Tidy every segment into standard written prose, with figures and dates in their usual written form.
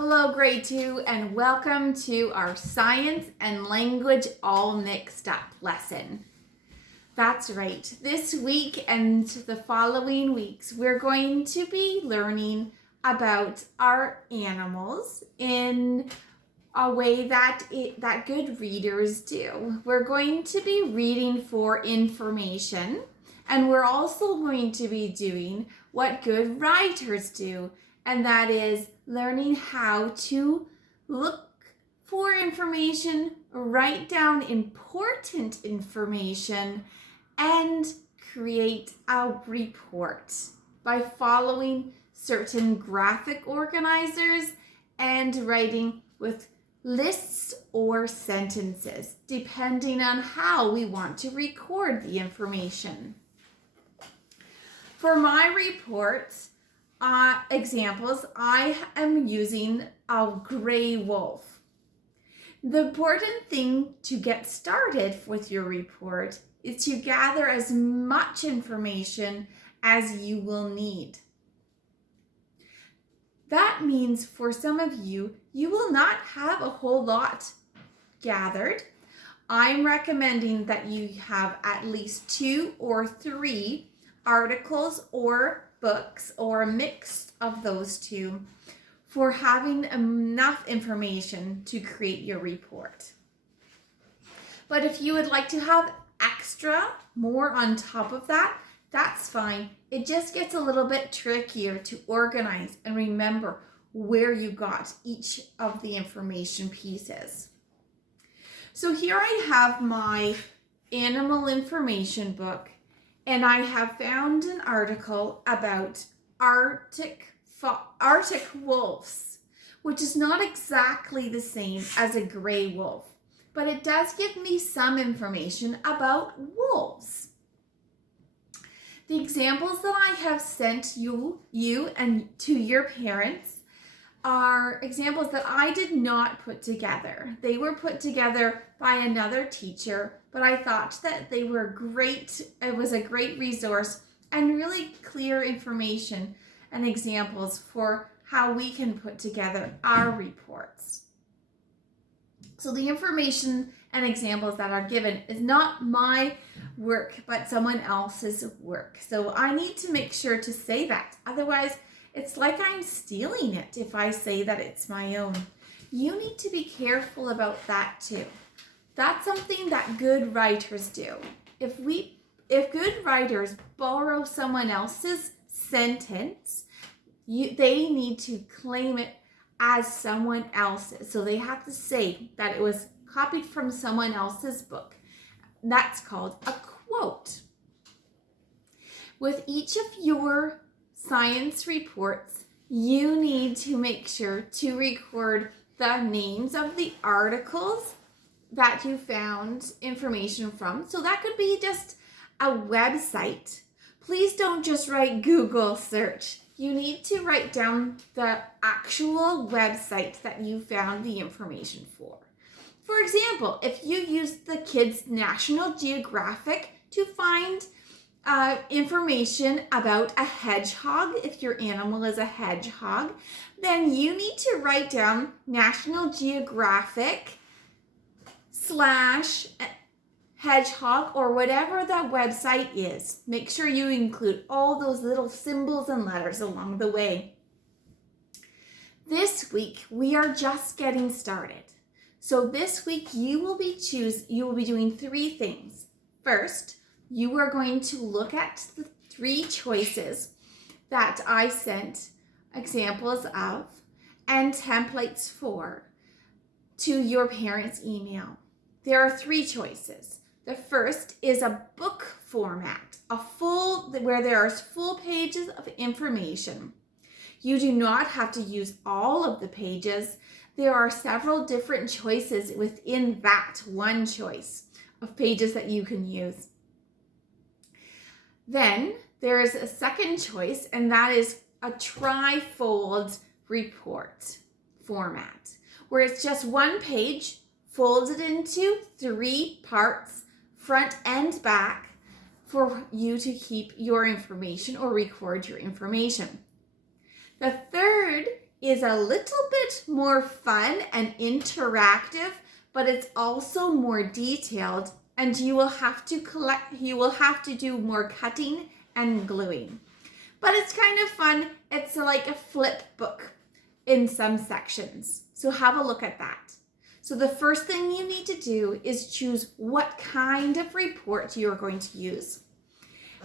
Hello, grade 2, and welcome to our science and language all mixed up lesson. That's right. This week and the following weeks, we're going to be learning about our animals in a way that good readers do. We're going to be reading for information, and we're also going to be doing what good writers do, and that is learning how to look for information, write down important information, and create a report by following certain graphic organizers and writing with lists or sentences, depending on how we want to record the information. For my reports, examples, I am using a gray wolf. The important thing to get started with your report is to gather as much information as you will need. That means for some of you, you will not have a whole lot gathered. I'm recommending that you have at least 2 or 3 articles or books or a mix of those two for having enough information to create your report. But if you would like to have extra, more on top of that, that's fine. It just gets a little bit trickier to organize and remember where you got each of the information pieces. So here I have my animal information book, and I have found an article about Arctic wolves, which is not exactly the same as a gray wolf, but it does give me some information about wolves. The examples that I have sent you and to your parents are examples that I did not put together. They were put together by another teacher, but I thought that they were great. It was a great resource and really clear information and examples for how we can put together our reports. So the information and examples that are given is not my work, but someone else's work. So I need to make sure to say that. Otherwise, it's like I'm stealing it if I say that it's my own. You need to be careful about that too. That's something that good writers do. If good writers borrow someone else's sentence, they need to claim it as someone else's. So they have to say that it was copied from someone else's book. That's called a quote. With each of your science reports, you need to make sure to record the names of the articles that you found information from. So that could be just a website. Please don't just write Google search. You need to write down the actual website that you found the information for. For example, if you used the Kids National Geographic to find information about a hedgehog, if your animal is a hedgehog, then you need to write down National Geographic / hedgehog or whatever that website is. Make sure you include all those little symbols and letters along the way. This week, we are just getting started. So this week, you will be doing 3 things. First, you are going to look at the 3 choices that I sent examples of and templates for to your parents' email. There are 3 choices. The first is a book format, where there are full pages of information. You do not have to use all of the pages. There are several different choices within that one choice of pages that you can use. Then there is a second choice, and that is a trifold report format, where it's just one page folded into 3 parts, front and back, for you to keep your information or record your information. The third is a little bit more fun and interactive, but it's also more detailed, and you will have to do more cutting and gluing. But it's kind of fun. It's like a flip book in some sections. So have a look at that. So the first thing you need to do is choose what kind of report you're going to use.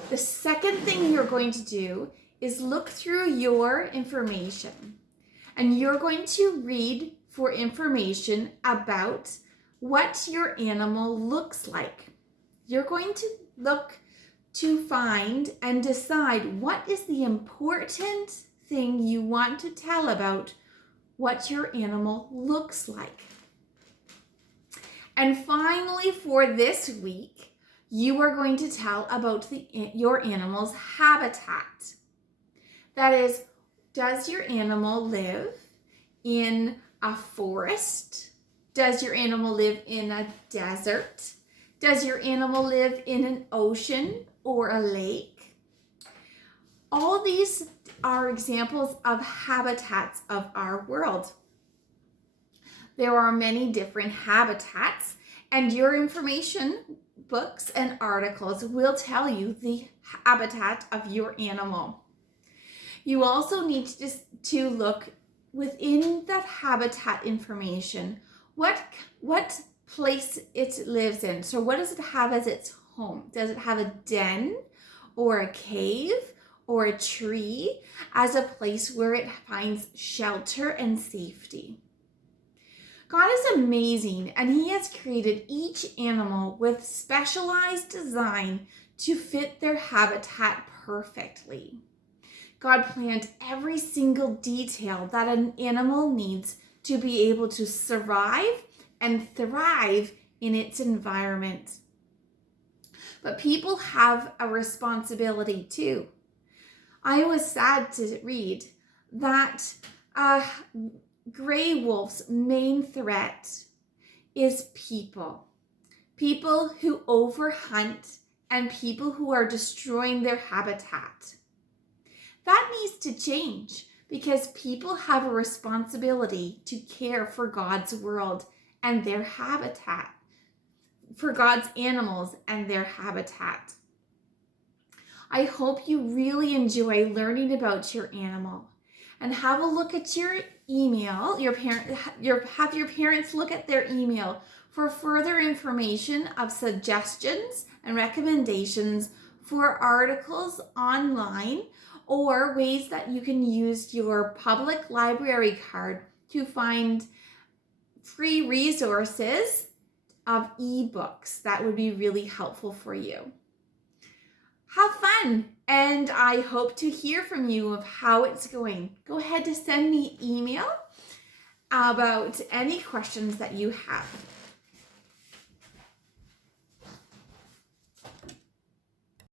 The second thing you're going to do is look through your information, and you're going to read for information about what your animal looks like. You're going to look to find and decide what is the important thing you want to tell about what your animal looks like. And finally, for this week, you are going to tell about your animal's habitat. That is, does your animal live in a forest? Does your animal live in a desert? Does your animal live in an ocean or a lake? All these are examples of habitats of our world. There are many different habitats, and your information books and articles will tell you the habitat of your animal. You also need to look within that habitat information, what place it lives in. So what does it have as its home? Does it have a den or a cave or a tree as a place where it finds shelter and safety? God is amazing, and He has created each animal with specialized design to fit their habitat perfectly. God planned every single detail that an animal needs to be able to survive and thrive in its environment. But people have a responsibility too. I was sad to read that gray wolf's main threat is people. People who overhunt and people who are destroying their habitat. That needs to change because people have a responsibility to care for God's world and their habitat, for God's animals and their habitat. I hope you really enjoy learning about your animal, and have a look at your email. Have your parents look at their email for further information of suggestions and recommendations for articles online, or ways that you can use your public library card to find free resources of ebooks that would be really helpful for you. Have fun, and I hope to hear from you of how it's going. Go ahead to send me email about any questions that you have.